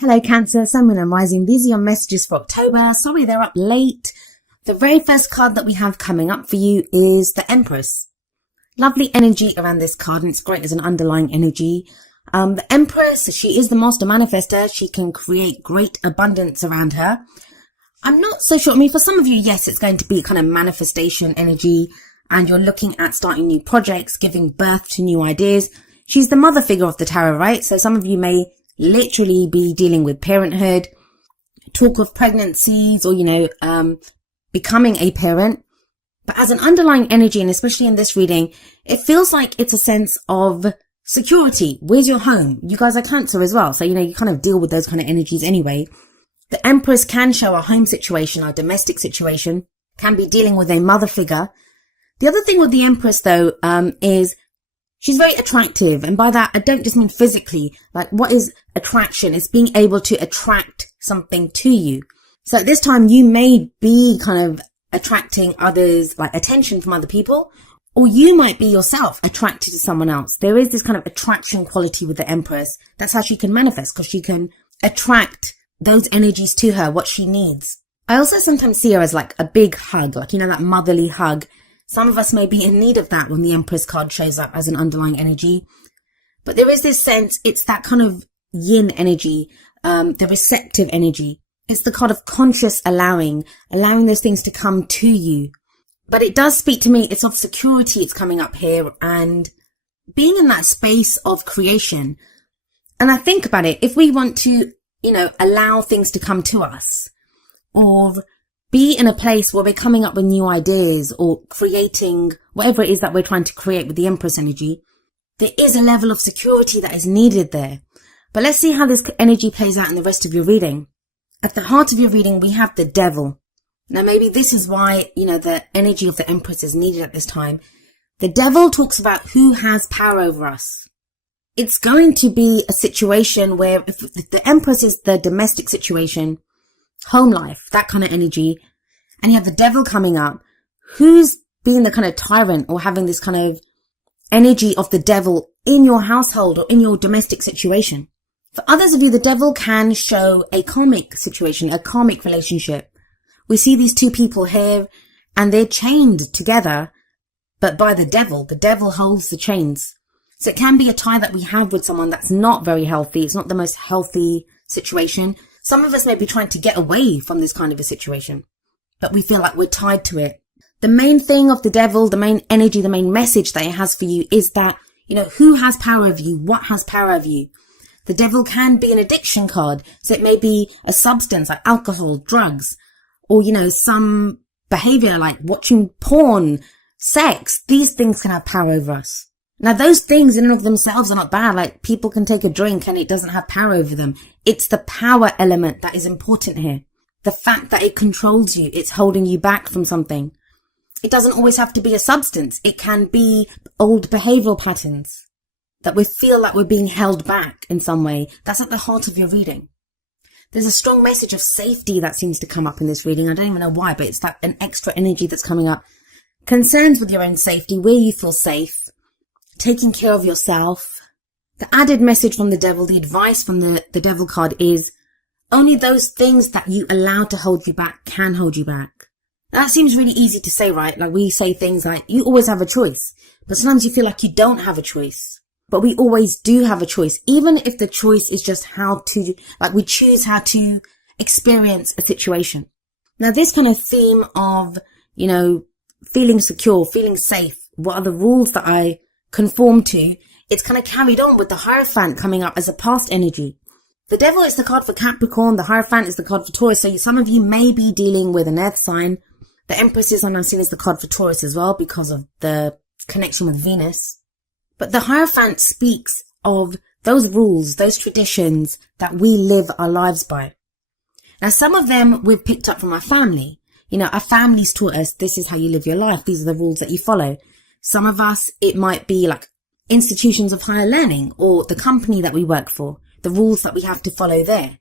Hello Cancer, Sun, Moon and Rising. These are your messages for October. Sorry they're up late. The very first card that we have coming up for you is the Empress. Lovely energy around this card, and it's great as an underlying energy. The Empress, she is the master manifester. She can create great abundance around her. I'm not so sure. I mean, for some of you, yes, it's going to be kind of manifestation energy, and you're looking at starting new projects, giving birth to new ideas. She's the mother figure of the tarot, right? So some of you may literally be dealing with parenthood, talk of pregnancies, or, becoming a parent. But as an underlying energy, and especially in this reading, it feels like it's a sense of security. Where's your home? You guys are Cancer as well. So, you kind of deal with those kind of energies anyway. The Empress can show a home situation, a domestic situation, can be dealing with a mother figure. The other thing with the Empress, though, is she's very attractive. And by that, I don't just mean physically. Like, what is attraction? It's being able to attract something to you. So at this time, you may be kind of attracting others, like attention from other people, or you might be yourself attracted to someone else. There is this kind of attraction quality with the Empress. That's how she can manifest, because she can attract those energies to her, what she needs. I also sometimes see her as like a big hug, like, that motherly hug. Some of us may be in need of that when the Empress card shows up as an underlying energy. But there is this sense, it's that kind of yin energy, the receptive energy. It's the card of conscious allowing those things to come to you. But it does speak to me, it's of security, it's coming up here, and being in that space of creation. And I think about it, if we want to, allow things to come to us, or be in a place where we're coming up with new ideas or creating whatever it is that we're trying to create with the Empress energy, there is a level of security that is needed there. But let's see how this energy plays out in the rest of your reading. At the heart of your reading, we have the Devil. Now, maybe this is why, the energy of the Empress is needed at this time. The Devil talks about who has power over us. It's going to be a situation where if the Empress is the domestic situation, home life, that kind of energy, and you have the Devil coming up, who's being the kind of tyrant or having this kind of energy of the Devil in your household or in your domestic situation? For others of you, the Devil can show a karmic situation, a karmic relationship. We see these two people here and they're chained together, but by the Devil holds the chains. So it can be a tie that we have with someone that's not very healthy. It's not the most healthy situation. Some of us may be trying to get away from this kind of a situation, but we feel like we're tied to it. The main thing of the Devil, the main energy, the main message that it has for you is that, who has power over you? What has power over you? The Devil can be an addiction card. So it may be a substance like alcohol, drugs, or, some behavior like watching porn, sex. These things can have power over us. Now, those things in and of themselves are not bad. Like, people can take a drink and it doesn't have power over them. It's the power element that is important here. The fact that it controls you, it's holding you back from something. It doesn't always have to be a substance. It can be old behavioral patterns that we feel like we're being held back in some way. That's at the heart of your reading. There's a strong message of safety that seems to come up in this reading. I don't even know why, but it's that an extra energy that's coming up. Concerns with your own safety, where you feel safe, taking care of yourself. The added message from the Devil, the advice from the Devil card is only those things that you allow to hold you back can hold you back. Now, that seems really easy to say, right? Like, we say things like, you always have a choice, but sometimes you feel like you don't have a choice. But we always do have a choice, even if the choice is just we choose how to experience a situation. Now, this kind of theme of, feeling secure, feeling safe, what are the rules that I conform to, it's kind of carried on with the Hierophant coming up as a past energy. The Devil is the card for Capricorn, the Hierophant is the card for Taurus, so some of you may be dealing with an earth sign. The Empress is, I'm seeing, as the card for Taurus as well because of the connection with Venus. But the Hierophant speaks of those rules, those traditions that we live our lives by. Now, some of them we've picked up from our family. Our families taught us, this is how you live your life, these are the rules that you follow. Some of us, it might be like institutions of higher learning or the company that we work for, the rules that we have to follow there.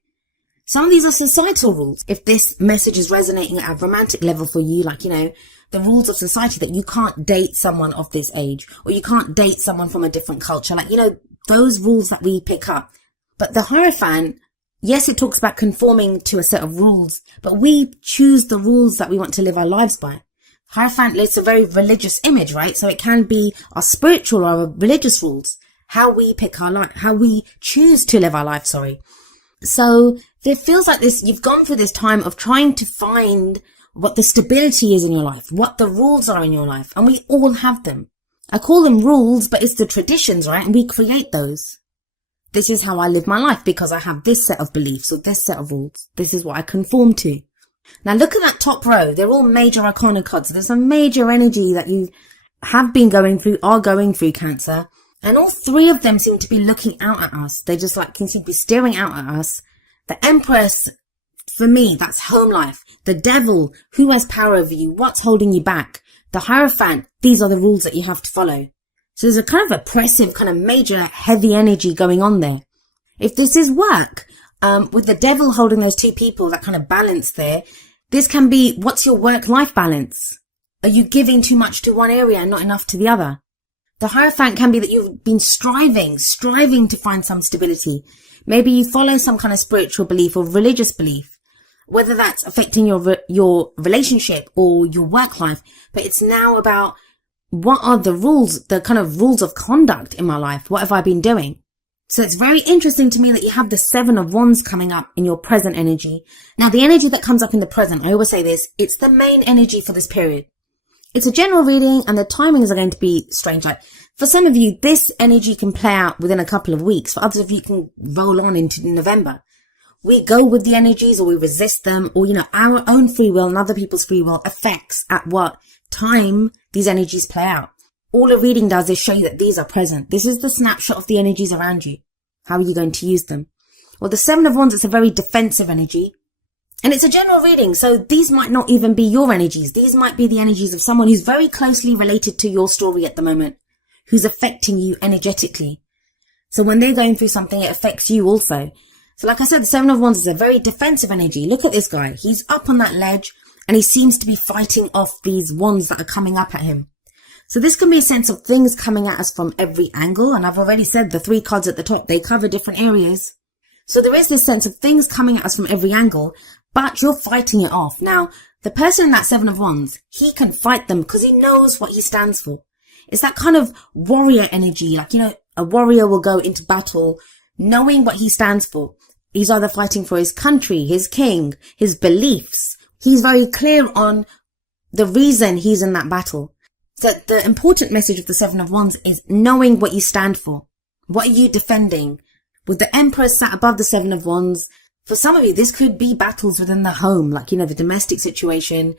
Some of these are societal rules. If this message is resonating at a romantic level for you, like, the rules of society that you can't date someone of this age, or you can't date someone from a different culture, like, those rules that we pick up. But the Hierophant Yes, it talks about conforming to a set of rules, but we choose the rules that we want to live our lives by. Hierophant is a very religious image, right? So it can be our spiritual or our religious rules, how we pick our life, how we choose to live our life, So it feels like this, you've gone through this time of trying to find what the stability is in your life, what the rules are in your life, and we all have them. I call them rules, but it's the traditions, right? And we create those. This is how I live my life because I have this set of beliefs or this set of rules. This is what I conform to. Now look at that top row. They're all major arcana cards. There's a major energy that you have been going through, are going through, Cancer. And all three of them seem to be looking out at us. They just can seem to be staring out at us. The Empress, for me, that's home life. The Devil, who has power over you? What's holding you back? The Hierophant, these are the rules that you have to follow. So there's a kind of oppressive, kind of major, heavy energy going on there. If this is work, with the Devil holding those two people, that kind of balance there, this can be, what's your work-life balance? Are you giving too much to one area and not enough to the other? The Hierophant can be that you've been striving to find some stability. Maybe you follow some kind of spiritual belief or religious belief, whether that's affecting your relationship or your work life. But it's now about, what are the rules, the kind of rules of conduct in my life? What have I been doing? So it's very interesting to me that you have the Seven of Wands coming up in your present energy. Now, the energy that comes up in the present, I always say this, it's the main energy for this period. It's a general reading and the timings are going to be strange. Like for some of you, this energy can play out within a couple of weeks. For others of you, it can roll on into November. We go with the energies or we resist them, or, our own free will and other people's free will affects at what time these energies play out. All a reading does is show you that these are present. This is the snapshot of the energies around you. How are you going to use them? Well, the Seven of Wands, it's a very defensive energy. And it's a general reading, so these might not even be your energies. These might be the energies of someone who's very closely related to your story at the moment, who's affecting you energetically. So when they're going through something, it affects you also. So like I said, the Seven of Wands is a very defensive energy. Look at this guy. He's up on that ledge and he seems to be fighting off these wands that are coming up at him. So this can be a sense of things coming at us from every angle. And I've already said the three cards at the top, they cover different areas. So there is this sense of things coming at us from every angle, but you're fighting it off. Now, the person in that Seven of Wands, he can fight them because he knows what he stands for. It's that kind of warrior energy. Like, a warrior will go into battle knowing what he stands for. He's either fighting for his country, his king, his beliefs. He's very clear on the reason he's in that battle. So the important message of the Seven of Wands is knowing what you stand for. What are you defending? With the Empress sat above the Seven of Wands, for some of you, this could be battles within the home, like, the domestic situation,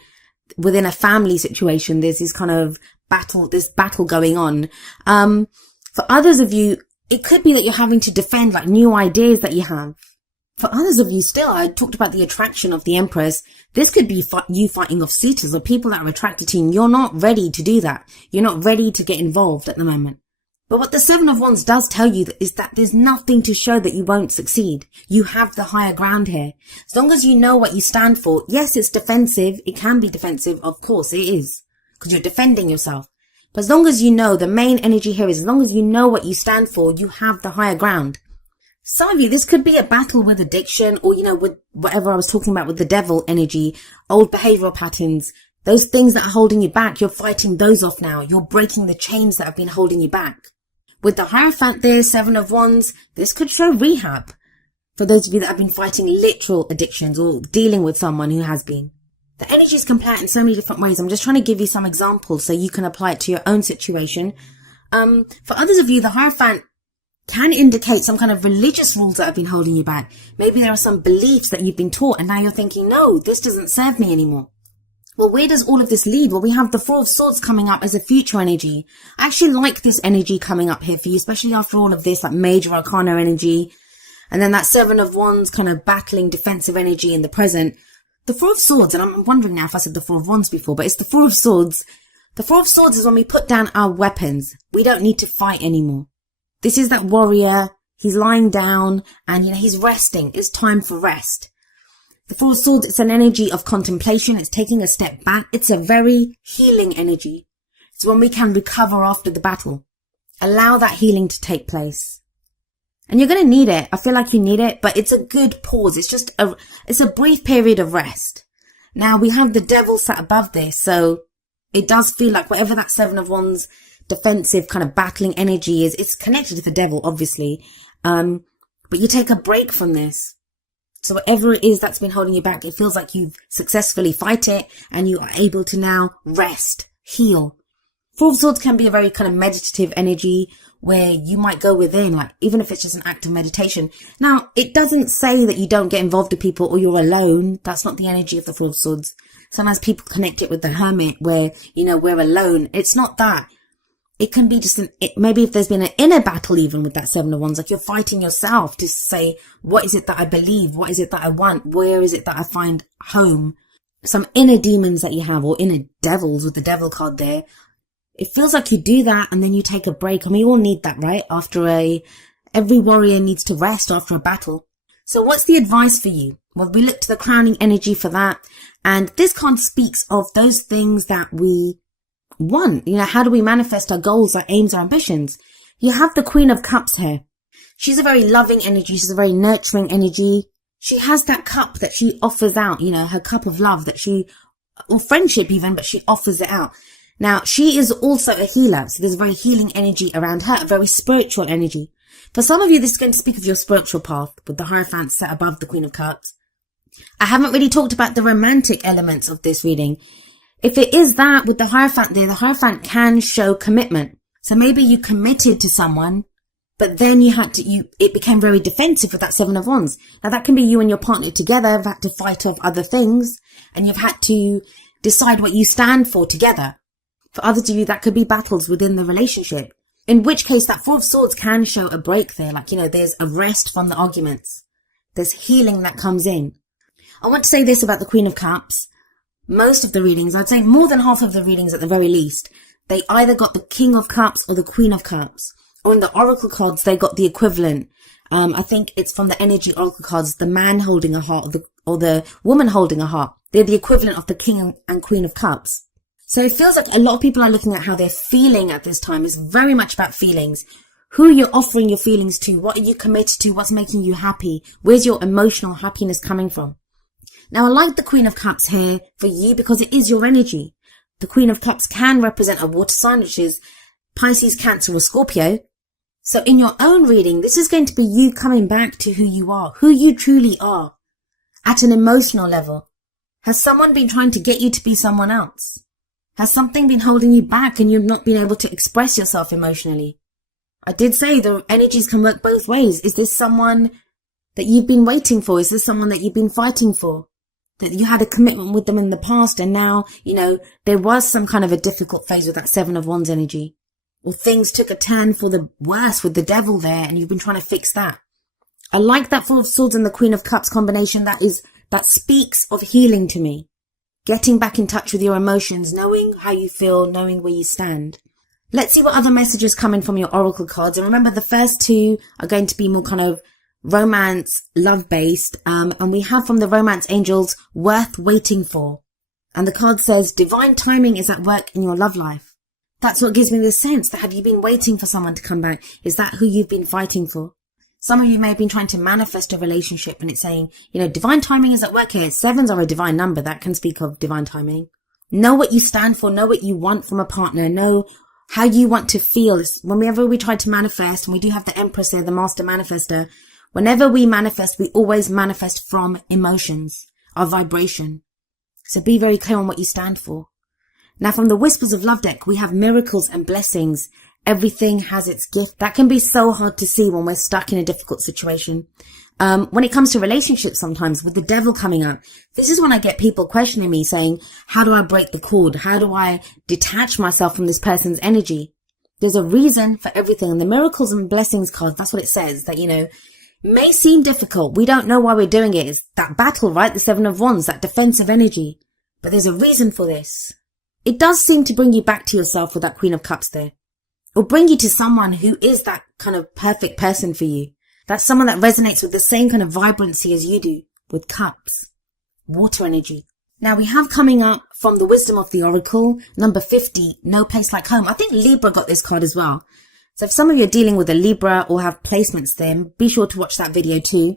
within a family situation. There's this kind of battle going on. For others of you, it could be that you're having to defend like new ideas that you have. For others of you still, I talked about the attraction of the Empress. This could be you fighting off suitors or people that are attracted to you, and you're not ready to do that. You're not ready to get involved at the moment. But what the Seven of Wands does tell you is that there's nothing to show that you won't succeed. You have the higher ground here. As long as you know what you stand for, yes, it's defensive. It can be defensive. Of course it is, because you're defending yourself. But as long as you know, the main energy here is as long as you know what you stand for, you have the higher ground. Some of you, this could be a battle with addiction or, with whatever I was talking about with the Devil energy, old behavioral patterns, those things that are holding you back. You're fighting those off now. You're breaking the chains that have been holding you back. With the Hierophant there, Seven of Wands, this could show rehab for those of you that have been fighting literal addictions or dealing with someone who has been. The energies can play out in so many different ways. I'm just trying to give you some examples so you can apply it to your own situation. For others of you, the Hierophant can indicate some kind of religious rules that have been holding you back. Maybe there are some beliefs that you've been taught and now you're thinking, no, this doesn't serve me anymore. Well, where does all of this lead? Well, we have the Four of Swords coming up as a future energy. I actually like this energy coming up here for you, especially after all of this, like major arcana energy. And then that Seven of Wands kind of battling defensive energy in the present. The Four of Swords, and I'm wondering now if I said the Four of Wands before, but it's the Four of Swords. The Four of Swords is when we put down our weapons. We don't need to fight anymore. This is that warrior. He's lying down and, he's resting. It's time for rest. The Four of Swords, it's an energy of contemplation. It's taking a step back. It's a very healing energy. It's when we can recover after the battle. Allow that healing to take place. And you're going to need it. I feel like you need it, but it's a good pause. It's a brief period of rest. Now we have the Devil sat above this, so it does feel like whatever that Seven of Wands defensive kind of battling energy is, it's connected to the Devil, obviously. But you take a break from this. So whatever it is that's been holding you back, it feels like you've successfully fight it and you are able to now rest, heal. Four of Swords can be a very kind of meditative energy where you might go within, like even if it's just an act of meditation. Now, it doesn't say that you don't get involved with people or you're alone. That's not the energy of the Four of Swords. Sometimes people connect it with the Hermit where, we're alone. It's not that. It can be just maybe if there's been an inner battle even with that Seven of Wands, like you're fighting yourself to say, what is it that I believe? What is it that I want? Where is it that I find home? Some inner demons that you have, or inner devils with the Devil card there. It feels like you do that and then you take a break. And we all need that, right? Every warrior needs to rest after a battle. So what's the advice for you? Well, we look to the crowning energy for that. And this card speaks of those things that we want. How do we manifest our goals, our aims, our ambitions? You have the Queen of Cups here. She's a very loving energy. She's a very nurturing energy. She has that cup that she offers out, her cup of love or friendship even, but she offers it out. Now, she is also a healer, so there's a very healing energy around her, a very spiritual energy. For some of you, this is going to speak of your spiritual path, with the Hierophant set above the Queen of Cups. I haven't really talked about the romantic elements of this reading. If it is that, with the Hierophant there, the Hierophant can show commitment. So maybe you committed to someone, but then it became very defensive with that Seven of Wands. Now, that can be you and your partner together have had to fight off other things, and you've had to decide what you stand for together. For others of you, that could be battles within the relationship. In which case, that Four of Swords can show a break there. Like, there's a rest from the arguments. There's healing that comes in. I want to say this about the Queen of Cups. Most of the readings, I'd say more than half of the readings at the very least, they either got the King of Cups or the Queen of Cups. Or in the Oracle cards, they got the equivalent. I think it's from the Energy Oracle cards, the man holding a heart or the woman holding a heart. They're the equivalent of the King and Queen of Cups. So it feels like a lot of people are looking at how they're feeling at this time. It's very much about feelings. Who you're offering your feelings to. What are you committed to? What's making you happy? Where's your emotional happiness coming from? Now, I like the Queen of Cups here for you because it is your energy. The Queen of Cups can represent a water sign, which is Pisces, Cancer, or Scorpio. So in your own reading, this is going to be you coming back to who you are, who you truly are at an emotional level. Has someone been trying to get you to be someone else? Has something been holding you back and you've not been able to express yourself emotionally? I did say the energies can work both ways. Is this someone that you've been waiting for? Is this someone that you've been fighting for? That you had a commitment with them in the past and now, there was some kind of a difficult phase with that Seven of Wands energy. Or things took a turn for the worse with the Devil there and you've been trying to fix that. I like that Four of Swords and the Queen of Cups combination. That speaks of healing to me. Getting back in touch with your emotions, knowing how you feel, knowing where you stand. Let's see what other messages come in from your Oracle cards. And remember, the first two are going to be more kind of romance, love-based. And we have from the Romance Angels, Worth Waiting For. And the card says, divine timing is at work in your love life. That's what gives me the sense that have you been waiting for someone to come back? Is that who you've been fighting for? Some of you may have been trying to manifest a relationship and it's saying, divine timing is at work here. Sevens are a divine number that can speak of divine timing. Know what you stand for. Know what you want from a partner. Know how you want to feel. Whenever we try to manifest, and we do have the Empress there, the Master Manifester, whenever we manifest, we always manifest from emotions, our vibration. So be very clear on what you stand for. Now from the Whispers of Love deck, we have miracles and blessings. Everything has its gift. That can be so hard to see when we're stuck in a difficult situation. When it comes to relationships sometimes, with the Devil coming up, this is when I get people questioning me saying, how do I break the cord? How do I detach myself from this person's energy? There's a reason for everything. And the Miracles and Blessings card, that's what it says, that, may seem difficult. We don't know why we're doing it. It's that battle, right? The Seven of Wands, that defensive energy. But there's a reason for this. It does seem to bring you back to yourself with that Queen of Cups there. Or bring you to someone who is that kind of perfect person for you. That's someone that resonates with the same kind of vibrancy as you do, with cups, water energy. Now we have coming up from the Wisdom of the Oracle, number 50, No Place Like Home. I think Libra got this card as well. So if some of you are dealing with a Libra or have placements there, be sure to watch that video too.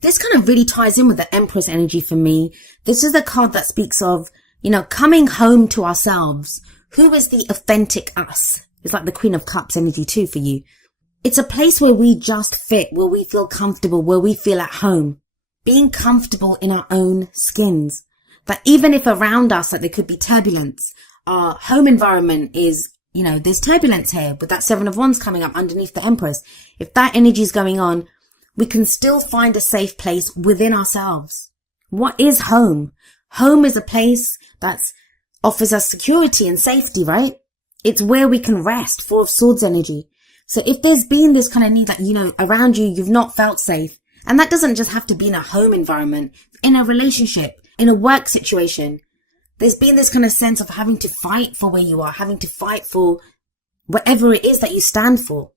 This kind of really ties in with the Empress energy for me. This is a card that speaks of, coming home to ourselves. Who is the authentic us? It's like the Queen of Cups energy too for you. It's a place where we just fit, where we feel comfortable, where we feel at home. Being comfortable in our own skins. That even if around us, like there could be turbulence, our home environment is, there's turbulence here with that Seven of Wands coming up underneath the Empress. If that energy is going on, we can still find a safe place within ourselves. What is home? Home is a place that offers us security and safety, right? It's where we can rest, Four of Swords energy. So if there's been this kind of need that, around you, you've not felt safe. And that doesn't just have to be in a home environment, in a relationship, in a work situation. There's been this kind of sense of having to fight for where you are, having to fight for whatever it is that you stand for.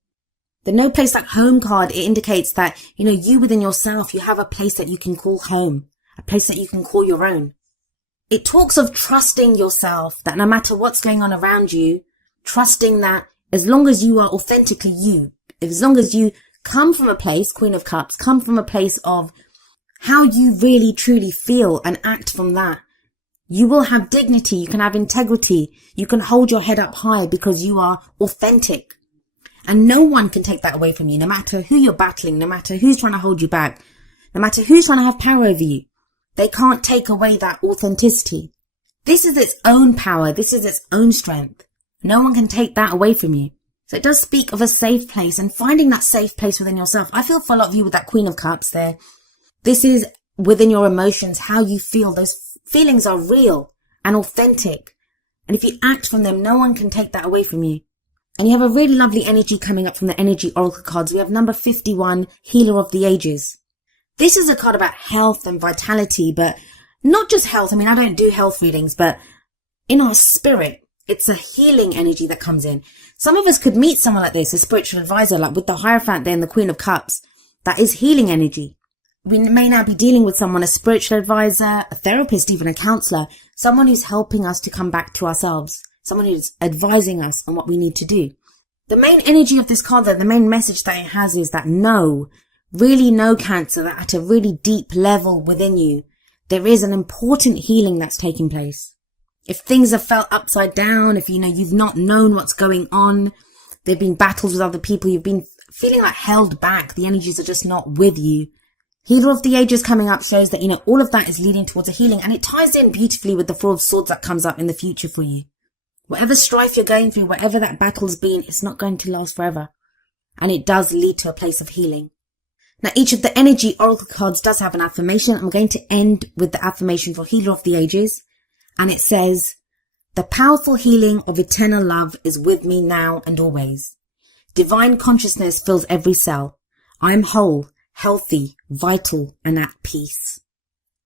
The No Place Like Home card, it indicates that, you within yourself, you have a place that you can call home, a place that you can call your own. It talks of trusting yourself, that no matter what's going on around you, trusting that as long as you are authentically you, as long as you come from a place, Queen of Cups, come from a place of how you really truly feel and act from that, you will have dignity, you can have integrity, you can hold your head up high because you are authentic. And no one can take that away from you, no matter who you're battling, no matter who's trying to hold you back, no matter who's trying to have power over you. They can't take away that authenticity. This is its own power, this is its own strength. No one can take that away from you. So it does speak of a safe place and finding that safe place within yourself. I feel for a lot of you with that Queen of Cups there. This is within your emotions, how you feel. Those feelings are real and authentic. And if you act from them, no one can take that away from you. And you have a really lovely energy coming up from the Energy Oracle cards. We have number 51, Healer of the Ages. This is a card about health and vitality, but not just health. I don't do health readings, but in our spirit, it's a healing energy that comes in. Some of us could meet someone like this, a spiritual advisor, like with the Hierophant there and the Queen of Cups. That is healing energy. We may now be dealing with someone, a spiritual advisor, a therapist, even a counselor, someone who's helping us to come back to ourselves, someone who's advising us on what we need to do. The main energy of this card, though, the main message that it has is that really know, Cancer, that at a really deep level within you, there is an important healing that's taking place. If things have felt upside down, if you've not known what's going on, there've been battles with other people, you've been feeling like held back, the energies are just not with you. Healer of the Ages coming up shows that, all of that is leading towards a healing, and it ties in beautifully with the Four of Swords that comes up in the future for you. Whatever strife you're going through, whatever that battle's been, it's not going to last forever. And it does lead to a place of healing. Now, each of the Energy Oracle cards does have an affirmation. I'm going to end with the affirmation for Healer of the Ages. And it says, the powerful healing of eternal love is with me now and always. Divine consciousness fills every cell. I am whole, healthy, vital, and at peace.